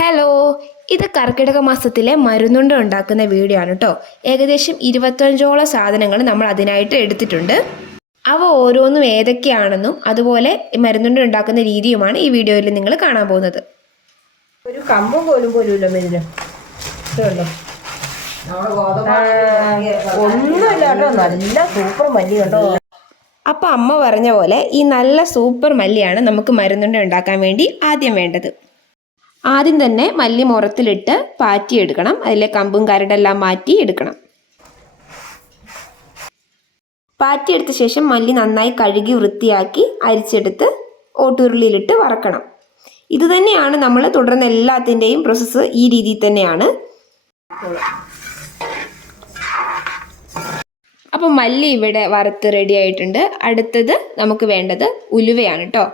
Hello, ഇത് കർക്കിടക മാസത്തിലെ മരുന്നുണ്ട ഉണ്ടാക്കുന്ന വീഡിയോ ആണ് കേട്ടോ. ഏകദേശം 25ഓളം സാധനങ്ങൾ നമ്മൾ അതിനായിട്ട് എടുത്തിട്ടുണ്ട്. അവ ഓരോന്നും ഏതൊക്കെയാണെന്നും അതുപോലെ മരുന്നുണ്ട ഉണ്ടാക്കുന്ന രീതിയുമാണ് ഈ വീഡിയോയിൽ നിങ്ങൾ കാണാൻ പോകുന്നത്. ഒരു കമ്പും പോലുമില്ല മരുന്ന് ഒന്നുമില്ല കേട്ടോ. നല്ല സൂപ്പർ മല്ലി കേട്ടോ. അപ്പോൾ അമ്മ പറഞ്ഞ പോലെ ഈ നല്ല സൂപ്പർ മല്ലിയാണ് നമുക്ക് മരുന്നുണ്ട ഉണ്ടാക്കാൻ വേണ്ടി ആദ്യം വേണ്ടത്. ആദ്യം തന്നെ മല്ലി മുറത്തിലിട്ട് പാറ്റിയെടുക്കണം. അതിലെ കമ്പും കരടെല്ലാം മാറ്റി എടുക്കണം. പാറ്റിയെടുത്ത ശേഷം മല്ലി നന്നായി കഴുകി വൃത്തിയാക്കി അരിച്ചെടുത്ത് ഓട്ടുരുളിയിലിട്ട് വറക്കണം. ഇത് തന്നെയാണ് നമ്മൾ തുടർന്ന് എല്ലാത്തിൻ്റെയും പ്രോസസ്സ്. ഈ രീതിയിൽ തന്നെയാണ്. അപ്പോൾ മല്ലി ഇവിടെ വറുത്ത് റെഡി ആയിട്ടുണ്ട്. അടുത്തത് നമുക്ക് വേണ്ടത് ഉലുവയാണ് കേട്ടോ.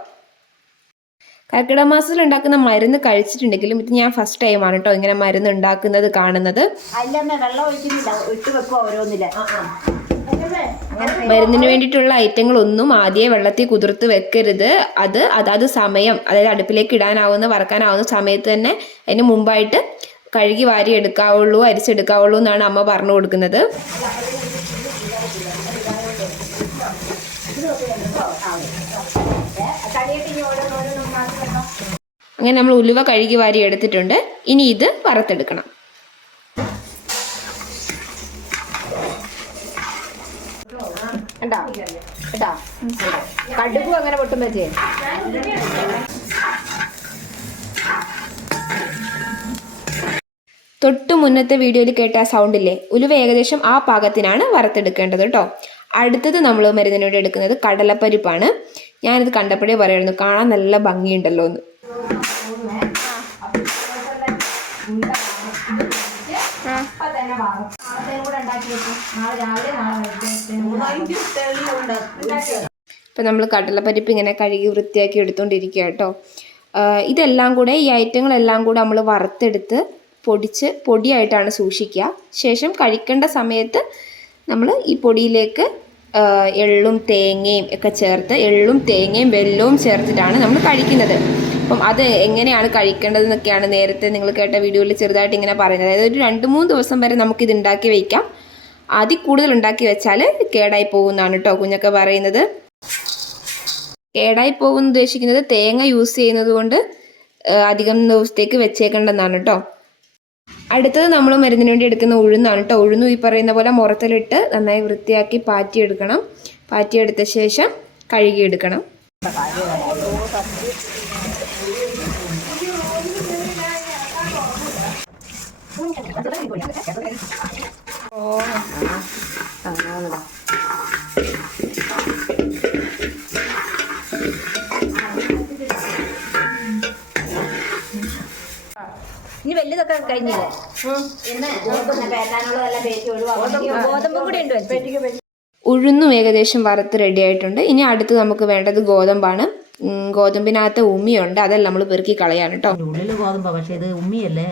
കർക്കിടക മാസത്തിൽ ഉണ്ടാക്കുന്ന മരുന്ന് കഴിച്ചിട്ടുണ്ടെങ്കിലും ഇത് ഞാൻ ഫസ്റ്റ് ടൈമാണ് കേട്ടോ ഇങ്ങനെ മരുന്ന് ഉണ്ടാക്കുന്നത് കാണുന്നത്. മരുന്നിന് വേണ്ടിയിട്ടുള്ള ഐറ്റങ്ങളൊന്നും ആദ്യമേ വെള്ളത്തിൽ കുതിർത്ത് വെക്കരുത്. അതാത് സമയം, അതായത് അടുപ്പിലേക്ക് ഇടാനാവുന്ന വറക്കാനാവുന്ന സമയത്ത് തന്നെ അതിന് മുമ്പായിട്ട് കഴുകി വാരി എടുക്കാവുള്ളൂ, അരിച്ചെടുക്കാവുള്ളൂ എന്നാണ് അമ്മ പറഞ്ഞു കൊടുക്കുന്നത്. അങ്ങനെ നമ്മൾ ഉലുവ കഴുകി വാരി എടുത്തിട്ടുണ്ട്. ഇനി ഇത് വറുത്തെടുക്കണം. കടുകും അങ്ങനെ പൊട്ടും വെച്ചേ. തൊട്ട് മുന്നത്തെ വീഡിയോയിൽ കേട്ട ആ സൗണ്ടില്ലേ, ഉലുവ ഏകദേശം ആ പാകത്തിനാണ് വറുത്തെടുക്കേണ്ടത് കേട്ടോ. അടുത്തത് നമ്മൾ മരുന്നിനോട് എടുക്കുന്നത് കടലപ്പരിപ്പാണ്. ഞാനിത് കണ്ടപ്പോഴേ പറയായിരുന്നു, കാണാൻ നല്ല ഭംഗിയുണ്ടല്ലോ എന്ന്. ഇപ്പം നമ്മൾ കടലപ്പരിപ്പ് ഇങ്ങനെ കഴുകി വൃത്തിയാക്കി എടുത്തുകൊണ്ടിരിക്കുക കേട്ടോ. ഇതെല്ലാം കൂടെ, ഈ ഐറ്റങ്ങളെല്ലാം കൂടെ നമ്മൾ വറുത്തെടുത്ത് പൊടിച്ച് പൊടിയായിട്ടാണ് സൂക്ഷിക്കുക. ശേഷം കഴിക്കേണ്ട സമയത്ത് നമ്മൾ ഈ പൊടിയിലേക്ക് എള്ളും തേങ്ങയും ഒക്കെ ചേർത്ത്, എള്ളും തേങ്ങയും വെല്ലവും ചേർത്തിട്ടാണ് നമ്മൾ കഴിക്കുന്നത്. അപ്പം അത് എങ്ങനെയാണ് കഴിക്കേണ്ടതെന്നൊക്കെയാണ് നേരത്തെ നിങ്ങൾ കേട്ട വീഡിയോയിൽ ചെറുതായിട്ട് ഇങ്ങനെ പറയുന്നത്. അതായത് ഒരു 2-3 ദിവസം വരെ നമുക്കിത് ഉണ്ടാക്കി വയ്ക്കാം. അതിൽ കൂടുതൽ ഉണ്ടാക്കി വെച്ചാൽ കേടായി പോകുന്നതാണ് കേട്ടോ കുഞ്ഞൊക്കെ പറയുന്നത്. കേടായി പോകുമെന്ന് ഉദ്ദേശിക്കുന്നത് തേങ്ങ യൂസ് ചെയ്യുന്നത് കൊണ്ട് അധികം ദിവസത്തേക്ക് വെച്ചേക്കേണ്ടെന്നാണ് കേട്ടോ. അടുത്തത് നമ്മൾ മരുന്നിന് വേണ്ടി എടുക്കുന്ന ഉഴുന്നാണ് കേട്ടോ. ഉഴുന്നും ഈ പറയുന്ന പോലെ മുറത്തിലിട്ട് നന്നായി വൃത്തിയാക്കി പാറ്റിയെടുക്കണം. പാറ്റിയെടുത്ത ശേഷം കഴുകിയെടുക്കണം. ഇനി വലുതൊക്കെ കഴിഞ്ഞില്ലേ? ഗോതമ്പും കൂടി ഉണ്ട്. ഉഴുന്നും ഏകദേശം വറുത്ത് റെഡി ആയിട്ടുണ്ട്. ഇനി അടുത്ത് നമുക്ക് വേണ്ടത് ഗോതമ്പാണ്. ഗോതമ്പിനകത്ത് ഉമ്മിയുണ്ട്, അതെല്ലാം നമ്മൾ പെറുക്കി കളയാണ് കേട്ടോ. ഉള്ളില് ഗോതമ്പ, പക്ഷെ ഇത് ഉമ്മിയല്ലേ.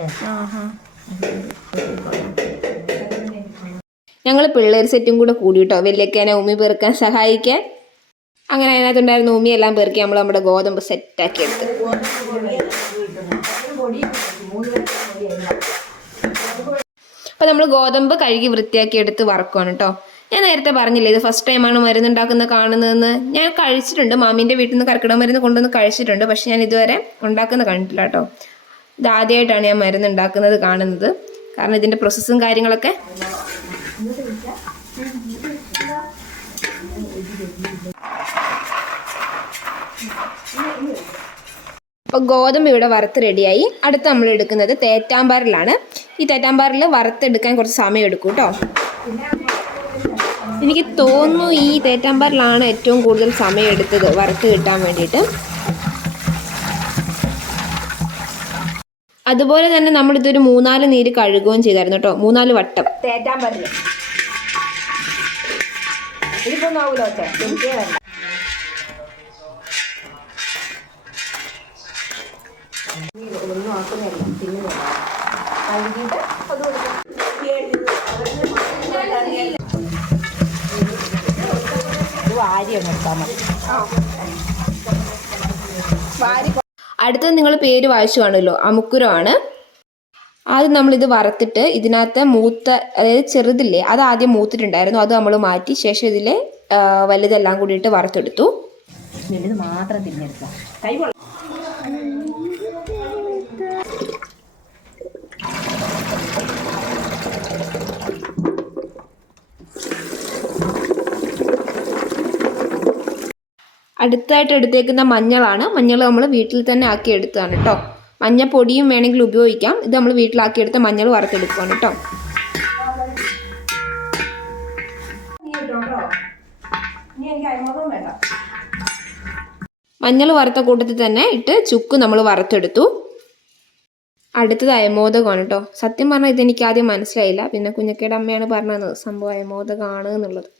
ഞങ്ങൾ പിള്ളേർ സെറ്റും കൂടെ കൂടി കേട്ടോ വലിയക്കേനെ ഉമ്മി പെറുക്കാൻ സഹായിക്കാൻ. അങ്ങനെ അതിനകത്തുണ്ടായിരുന്ന ഉമ്മിയെല്ലാം പെറുക്കി നമ്മൾ നമ്മുടെ ഗോതമ്പ് സെറ്റാക്കി എടുത്ത്. അപ്പോൾ നമ്മൾ ഗോതമ്പ് കഴുകി വൃത്തിയാക്കി എടുത്ത് വറക്കുവാണ് കേട്ടോ. ഞാൻ നേരത്തെ പറഞ്ഞില്ലേ, ഇത് ഫസ്റ്റ് ടൈമാണ് മരുന്നുണ്ടാക്കുന്നത് കാണുന്നതെന്ന്. ഞാൻ കഴിച്ചിട്ടുണ്ട്, മാമീൻ്റെ വീട്ടിൽ നിന്ന് കർക്കിടക മരുന്ന് കൊണ്ടുവന്ന് കഴിച്ചിട്ടുണ്ട്. പക്ഷെ ഞാൻ ഇതുവരെ ഉണ്ടാക്കുന്നത് കണ്ടിട്ടില്ല കേട്ടോ. ഇത് ആദ്യമായിട്ടാണ് ഞാൻ മരുന്നുണ്ടാക്കുന്നത് കാണുന്നത്. കാരണം ഇതിൻ്റെ പ്രോസസ്സും കാര്യങ്ങളൊക്കെ. അപ്പോൾ ഗോതമ്പ് ഇവിടെ വറുത്ത് റെഡിയായി. അടുത്ത് നമ്മൾ എടുക്കുന്നത് തേറ്റാമ്പാറിലാണ്. ഈ തേറ്റാമ്പാറിൽ വറുത്തെടുക്കാൻ കുറച്ച് സമയം എടുക്കും കേട്ടോ. എനിക്ക് തോന്നുന്നു ഈ തേറ്റാമ്പാറിലാണ് ഏറ്റവും കൂടുതൽ സമയം എടുത്തത് വറുത്ത് കിട്ടാൻ വേണ്ടിയിട്ട്. അതുപോലെ തന്നെ നമ്മളിതൊരു 3-4 നീര് കഴുകുകയും ചെയ്തായിരുന്നു കേട്ടോ. 3-4 വട്ടം. തേറ്റാമ്പറില് ഇതിപ്പൊന്നും ആവൂലോ. എനിക്കേ വേണ്ട. ഒന്നും ആക്കുന്നില്ല. പിന്നെ കഴുകിയിട്ട് അത് വാരി ഒന്ന് എടുത്താൽ മതി. അടുത്തത് നിങ്ങൾ പേര് വായിച്ചു കാണുമല്ലോ, അമുക്കുരമാണ്. ആദ്യം നമ്മളിത് വറുത്തിട്ട് ഇതിനകത്ത് മൂത്ത, അതായത് ചെറുതില്ലേ, അത് ആദ്യം മൂത്തിട്ടുണ്ടായിരുന്നു, അത് നമ്മൾ മാറ്റി ശേഷം ഇതിലെ വലുതെല്ലാം കൂടിയിട്ട് വറുത്തെടുത്തു. വലുത് മാത്രം തിരിഞ്ഞെടുക്കാം. കൈ അടുത്തായിട്ട് എടുത്തേക്കുന്ന മഞ്ഞളാണ്. മഞ്ഞൾ നമ്മൾ വീട്ടിൽ തന്നെ ആക്കി എടുത്തതാണ് കേട്ടോ. മഞ്ഞപ്പൊടിയും വേണമെങ്കിൽ ഉപയോഗിക്കാം. ഇത് നമ്മൾ വീട്ടിലാക്കിയെടുത്ത മഞ്ഞൾ വറുത്തെടുക്കുകയാണ് കേട്ടോ. മഞ്ഞൾ വറുത്ത കൂട്ടത്തിൽ തന്നെ ഇട്ട് ചുക്ക് നമ്മൾ വറുത്തെടുത്തു. അടുത്തത് അയമോദകമാണ് കേട്ടോ. സത്യം പറഞ്ഞാൽ ഇതെനിക്ക് ആദ്യം മനസ്സിലായില്ല, പിന്നെ കുഞ്ഞക്കയുടെ അമ്മയാണ് പറഞ്ഞത് സംഭവം അയമോദകമാണ് എന്നുള്ളത്.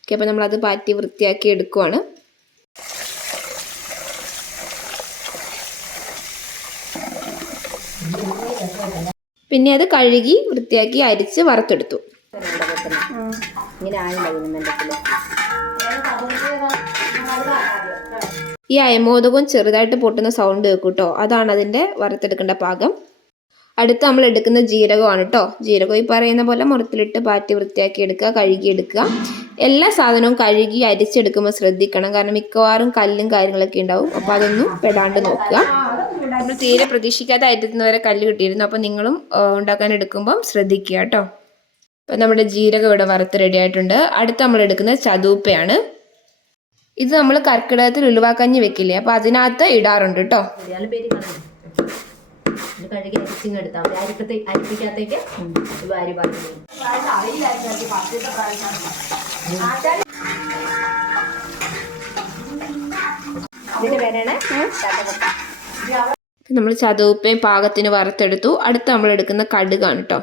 ഓക്കെ, അപ്പോൾ നമ്മളത് പാറ്റി വൃത്തിയാക്കി എടുക്കുവാണ്. പിന്നെ അത് കഴുകി വൃത്തിയാക്കി അരിച്ച് വറുത്തെടുത്തു. ഈ അയമോദകവും ചെറുതായിട്ട് പൊട്ടുന്ന സൗണ്ട് കേൾക്കും കേട്ടോ, അതാണ് അതിൻ്റെ വറുത്തെടുക്കേണ്ട പാകം. അടുത്ത് നമ്മൾ എടുക്കുന്ന ജീരകമാണ് കേട്ടോ. ജീരകം ഈ പറയുന്ന പോലെ മുറത്തിലിട്ട് പാറ്റി വൃത്തിയാക്കി എടുക്കുക, കഴുകിയെടുക്കുക. എല്ലാ സാധനവും കഴുകി അരിച്ചെടുക്കുമ്പോൾ ശ്രദ്ധിക്കണം, കാരണം മിക്കവാറും കല്ലും കാര്യങ്ങളൊക്കെ ഉണ്ടാവും. അപ്പോൾ അതൊന്നും പെടാണ്ട് നോക്കുക. നമ്മൾ തീരെ പ്രതീക്ഷിക്കാത്ത ഐറ്റത്തിന് വരെ കല്ല് കിട്ടിയിരുന്നു, അപ്പോൾ നിങ്ങളും ഉണ്ടാക്കാൻ എടുക്കുമ്പം ശ്രദ്ധിക്കുക കേട്ടോ. അപ്പോൾ നമ്മുടെ ജീരകം ഇവിടെ വറുത്ത് റെഡി ആയിട്ടുണ്ട്. അടുത്ത് നമ്മൾ എടുക്കുന്നത് ചതൂപ്പയാണ്. ഇത് നമ്മൾ കർക്കിടകത്തിൽ ഉലുവാക്കഞ്ഞി വെക്കില്ലേ, അപ്പോൾ അതിനകത്ത് ഇടാറുണ്ട് കേട്ടോ. കഴുകി അരിച്ചിങ്ങെടുത്താൽ മതി. അരിപ്പിക്കകത്തേക്ക് വാരി പാറ്റി നമ്മൾ ചതവുപ്പയും പാകത്തിന് വറുത്തെടുത്തു. അടുത്ത് നമ്മൾ എടുക്കുന്ന കടുകാണ് കേട്ടോ.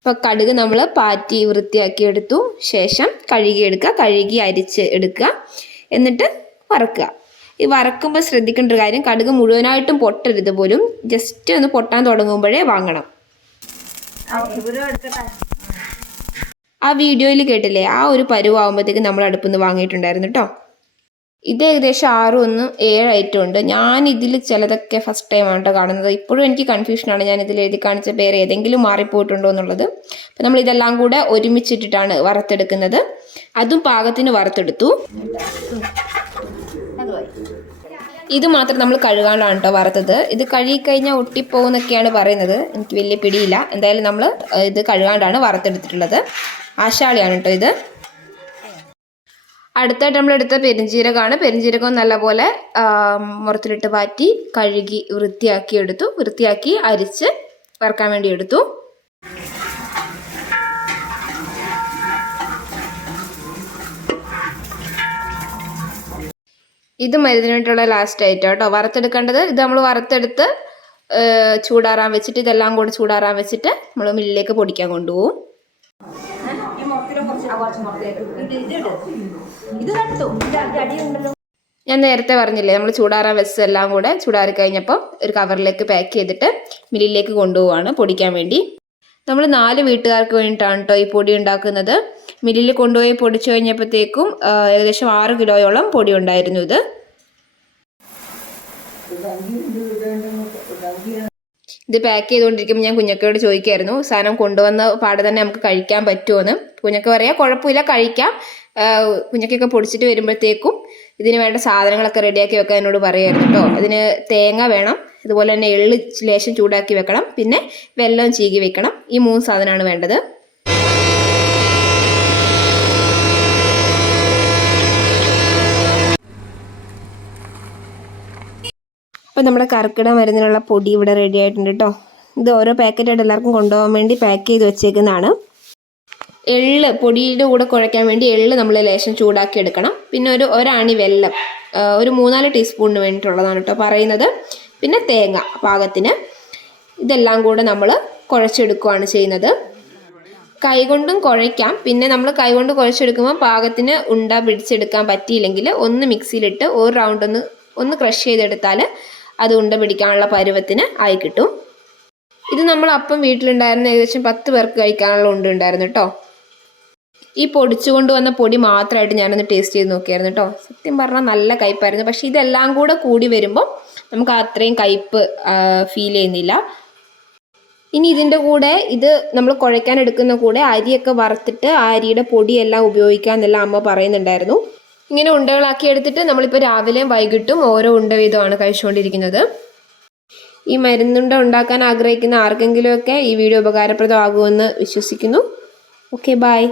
അപ്പോൾ കടുക് നമ്മൾ പാറ്റി വൃത്തിയാക്കി എടുത്തു. ശേഷം കഴുകിയെടുക്കുക, കഴുകി അരിച്ച് എടുക്കുക, എന്നിട്ട് വറക്കുക. ഈ വറക്കുമ്പോൾ ശ്രദ്ധിക്കേണ്ട ഒരു കാര്യം, കടുക് മുഴുവനായിട്ടും പൊട്ടരുത് പോലും, ജസ്റ്റ് ഒന്ന് പൊട്ടാൻ തുടങ്ങുമ്പോഴേ വാങ്ങണം. ആ വീഡിയോയിൽ കേട്ടില്ലേ, ആ ഒരു പരുവാകുമ്പോഴത്തേക്ക് നമ്മൾ അടുപ്പിൽ നിന്ന് വാങ്ങിയിട്ടുണ്ടായിരുന്നു കേട്ടോ. ഇത് ഏകദേശം 6-1-7 ഐറ്റം ഉണ്ട്. ഞാൻ ഇതിൽ ചിലതൊക്കെ ഫസ്റ്റ് ടൈമാണ് കേട്ടോ കാണുന്നത്. ഇപ്പോഴും എനിക്ക് കൺഫ്യൂഷനാണ്, ഞാൻ ഇതിൽ എഴുതി കാണിച്ച പേര് ഏതെങ്കിലും മാറിപ്പോയിട്ടുണ്ടോ എന്നുള്ളത്. അപ്പോൾ നമ്മൾ ഇതെല്ലാം കൂടെ ഒരുമിച്ചിട്ടിട്ടാണ് വറുത്തെടുക്കുന്നത്. അതും പാകത്തിന് വറുത്തെടുത്തു. ഇത് മാത്രം നമ്മൾ കഴുകാണ്ടാണ് കേട്ടോ വറുത്തത്. ഇത് കഴുകിക്കഴിഞ്ഞാൽ ഒട്ടിപ്പോകുന്നൊക്കെയാണ് പറയുന്നത്, എനിക്ക് വലിയ പിടിയില്ല. എന്തായാലും നമ്മൾ ഇത് കഴുകാണ്ടാണ് വറുത്തെടുത്തിട്ടുള്ളത്. ആശാളിയാണ് കേട്ടോ ഇത്. അടുത്തായിട്ട് നമ്മളെടുത്ത പെരിഞ്ജീരകമാണ്. പെരിഞ്ജീരകം നല്ലപോലെ മുറത്തിലിട്ട് പാറ്റി കഴുകി വൃത്തിയാക്കി എടുത്തു. വൃത്തിയാക്കി അരിച്ച് വറുക്കാൻ വേണ്ടി എടുത്തു. ഇത് മരുന്നിനായിട്ടുള്ള ലാസ്റ്റ് ഐറ്റം കേട്ടോ വറുത്തെടുക്കേണ്ടത്. ഇത് നമ്മൾ വറുത്തെടുത്ത് ചൂടാറാൻ വെച്ചിട്ട്, ഇതെല്ലാം കൂടി ചൂടാറാൻ വെച്ചിട്ട് നമ്മൾ മില്ലിലേക്ക് പൊടിക്കാൻ കൊണ്ടുപോകും. ഞാൻ നേരത്തെ പറഞ്ഞില്ലേ, നമ്മൾ ചൂടാറാൻ വെച്ചതെല്ലാം കൂടെ ചൂടാറി കഴിഞ്ഞപ്പോൾ ഒരു കവറിലേക്ക് പാക്ക് ചെയ്തിട്ട് മില്ലിലേക്ക് കൊണ്ടുപോവാണ് പൊടിക്കാൻ വേണ്ടി. നമ്മൾ 4 വീട്ടുകാർക്ക് വേണ്ടിയിട്ടാണ് കേട്ടോ ഈ പൊടി ഉണ്ടാക്കുന്നത്. മില്ലിൽ കൊണ്ടുപോയി പൊടിച്ചു കഴിഞ്ഞപ്പോഴത്തേക്കും ഏകദേശം 6 കിലോയോളം പൊടി ഉണ്ടായിരുന്നു. ഇത് പാക്ക് ചെയ്തുകൊണ്ടിരിക്കുമ്പോൾ ഞാൻ കുഞ്ഞക്കയോട് ചോദിക്കായിരുന്നു, സാധനം കൊണ്ടുവന്ന പാടെ തന്നെ നമുക്ക് കഴിക്കാൻ പറ്റുമോയെന്ന്. കുഞ്ഞക്ക പറയാം കുഴപ്പമില്ല, കഴിക്കാം. കുഞ്ഞക്കൊക്കെ പൊടിച്ചിട്ട് വരുമ്പോഴത്തേക്കും ഇതിന് വേണ്ട സാധനങ്ങളൊക്കെ റെഡിയാക്കി വെക്കാൻ എന്നോട് പറയായിരുന്നു കേട്ടോ. അതിന് തേങ്ങ വേണം, അതുപോലെ തന്നെ എള്ള് ലേശം ചൂടാക്കി വെക്കണം, പിന്നെ വെല്ലം ചീകി വെക്കണം. ഈ 3 സാധനമാണ് വേണ്ടത്. അപ്പോൾ നമ്മുടെ കർക്കിടക മരുന്നിനുള്ള പൊടി ഇവിടെ റെഡി ആയിട്ടുണ്ട് കേട്ടോ. ഇത് ഓരോ പാക്കറ്റായിട്ട് എല്ലാവർക്കും കൊണ്ടുപോകാൻ വേണ്ടി പാക്ക് ചെയ്ത് വെച്ചേക്കുന്നതാണ്. എള്ള് പൊടിയുടെ കൂടെ കുഴയ്ക്കാൻ വേണ്ടി എള്ള് നമ്മൾ ലേശം ചൂടാക്കി എടുക്കണം. പിന്നെ ഒരാണി വെല്ലം, ഒരു 3-4 ടീസ്പൂണിന് വേണ്ടിയിട്ടുള്ളതാണ് കേട്ടോ പറയുന്നത്. പിന്നെ തേങ്ങ പാകത്തിന്. ഇതെല്ലാം കൂടെ നമ്മൾ കുഴച്ചെടുക്കുകയാണ് ചെയ്യുന്നത്. കൈകൊണ്ടും കുഴയ്ക്കാം. പിന്നെ നമ്മൾ കൈകൊണ്ട് കുഴച്ചെടുക്കുമ്പോൾ പാകത്തിന് ഉണ്ട പിടിച്ചെടുക്കാൻ പറ്റിയില്ലെങ്കിൽ ഒന്ന് മിക്സിയിലിട്ട് ഒരു റൗണ്ട് ഒന്ന് ക്രഷ് ചെയ്തെടുത്താൽ അത് ഉണ്ട പിടിക്കാനുള്ള പരുവത്തിന് ആയി കിട്ടും. ഇത് നമ്മൾ അപ്പം വീട്ടിലുണ്ടായിരുന്ന ഏകദേശം 10 പേർക്ക് കഴിക്കാനുള്ള ഉണ്ടായിരുന്നു കേട്ടോ. ഈ പൊടിച്ചു കൊണ്ടുവന്ന പൊടി മാത്രമായിട്ട് ഞാനൊന്ന് ടേസ്റ്റ് ചെയ്ത് നോക്കിയായിരുന്നു കേട്ടോ. സത്യം പറഞ്ഞാൽ നല്ല കയ്പ്പായിരുന്നു. പക്ഷേ ഇതെല്ലാം കൂടി വരുമ്പോൾ നമുക്ക് അത്രയും കയ്പ്പ് ഫീൽ ചെയ്യുന്നില്ല. ഇനി ഇതിൻ്റെ കൂടെ ഇത് നമ്മൾ കുഴയ്ക്കാൻ എടുക്കുന്ന കൂടെ അരിയൊക്കെ വറുത്തിട്ട് ആ അരിയുടെ പൊടിയെല്ലാം ഉപയോഗിക്കാമെന്നെല്ലാം അമ്മ പറയുന്നുണ്ടായിരുന്നു. ഇങ്ങനെ ഉണ്ടകളാക്കി എടുത്തിട്ട് നമ്മളിപ്പോൾ രാവിലെയും വൈകിട്ടും ഓരോ ഉണ്ട വീതമാണ് കഴിച്ചുകൊണ്ടിരിക്കുന്നത്. ഈ മരുന്നുണ്ട ഉണ്ടാക്കാൻ ആഗ്രഹിക്കുന്ന ആർക്കെങ്കിലുമൊക്കെ ഈ വീഡിയോ ഉപകാരപ്രദമാകുമെന്ന് വിശ്വസിക്കുന്നു. Okay, by.